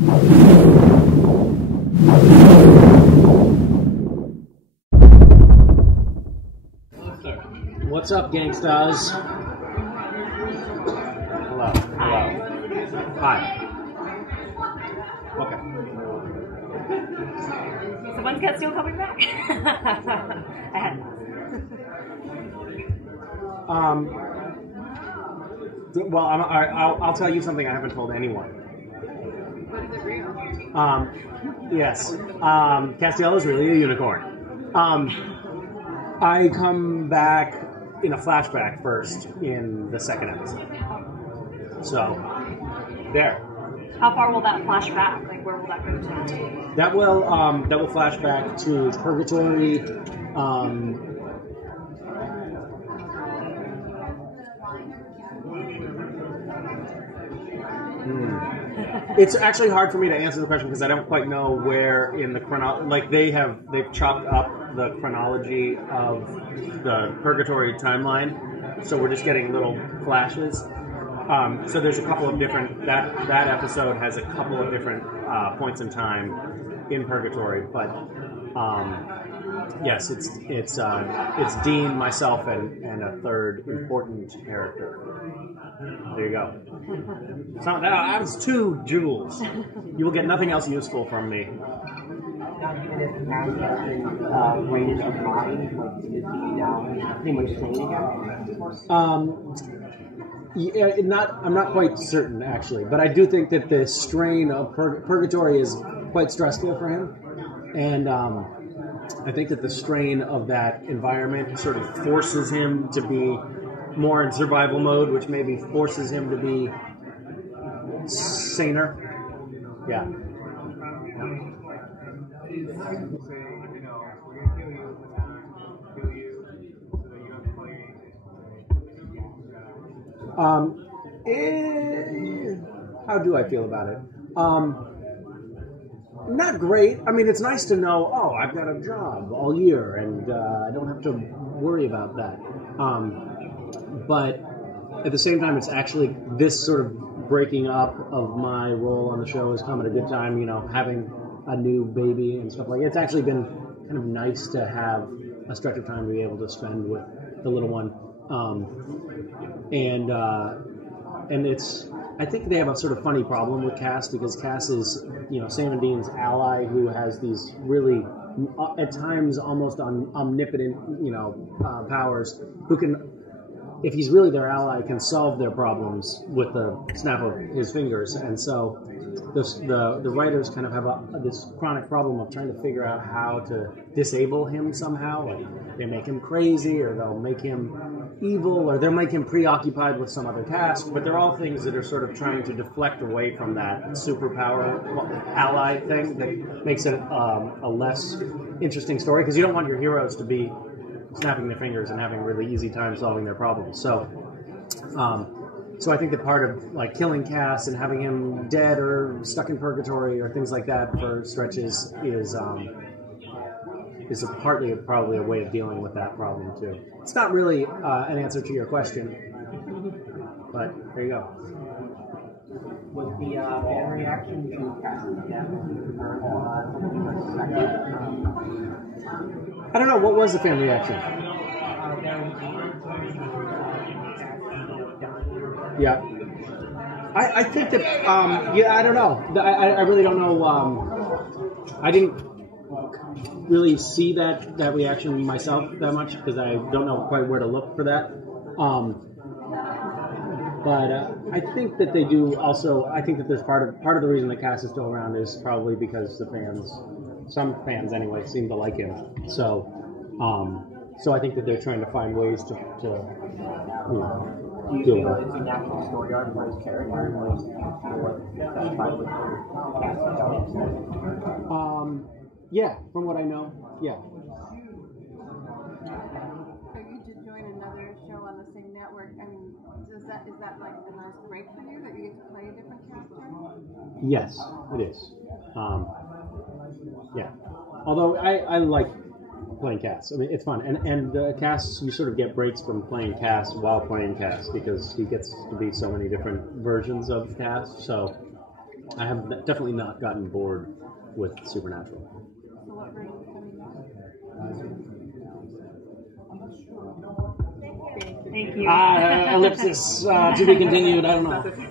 What's up, gangstas? Hello. Hello. Hi. Okay. So when's Castiel coming back? I had Well, I'll tell you something I haven't told anyone. What is it real? Yes. Castiel is really a unicorn. I come back in a flashback first in the second episode. So, there. How far will that flash back? Like, where will that go to? That will flash back to Purgatory. It's actually hard for me to answer the question because I don't quite know where in the like they've chopped up the chronology of the Purgatory timeline, so we're just getting little flashes. So there's a couple of different that episode has a couple of different points in time in Purgatory, but yes, it's Dean, myself, and a third important character. There you go. So that was 2 jewels. You will get nothing else useful from me. Range of mind, like, is he now pretty much sane again? Yeah, I'm not quite certain actually, but I do think that the strain of Purgatory is quite stressful for him, and I think that the strain of that environment sort of forces him to be more in survival mode, which maybe forces him to be saner. Yeah. How do I feel about it? Not great. I mean, it's nice to know, oh, I've got a job all year, and I don't have to worry about that. But at the same time, it's actually this sort of breaking up of my role on the show has come at a good time, you know, having a new baby and stuff like that. It's actually been kind of nice to have a stretch of time to be able to spend with the little one. And it's, I think they have a sort of funny problem with Cass, because Cass is, you know, Sam and Dean's ally who has these really, at times, almost omnipotent, you know, powers, who can, if he's really their ally, can solve their problems with the snap of his fingers. And so the writers kind of have this chronic problem of trying to figure out how to disable him somehow. Like, they make him crazy, or they'll make him evil, or they'll make him preoccupied with some other task. But they're all things that are sort of trying to deflect away from that superpower ally thing that makes it a less interesting story, because you don't want your heroes to be snapping their fingers and having a really easy time solving their problems. So I think that part of, like, killing Cass and having him dead or stuck in Purgatory or things like that for stretches is partly probably a way of dealing with that problem too. It's not really an answer to your question, but there you go. Was the fan reaction to Cass's death I don't know, what was the fan reaction? Yeah. I think that, yeah, I don't know. I really don't know. I didn't really see that reaction myself that much, because I don't know quite where to look for that. But I think that they do also, I think that there's part of the reason that Cass is still around is probably because the fans, some fans anyway, seem to like him. So I think that they're trying to find ways to you know, do you feel it's a natural story arc for his character, or is it satisfied with yeah, from what I know, yeah. So you did join another show on the same network. I mean, is that like a nice break for you that you get to play a different character? Yes, it is. Yeah. Although I like playing Cass. I mean, it's fun. And Cass, you sort of get breaks from playing Cass while playing Cass, because he gets to be so many different versions of Cass. So I have definitely not gotten bored with Supernatural. So what version is coming out? Thank you. Ellipsis to be continued. I don't know.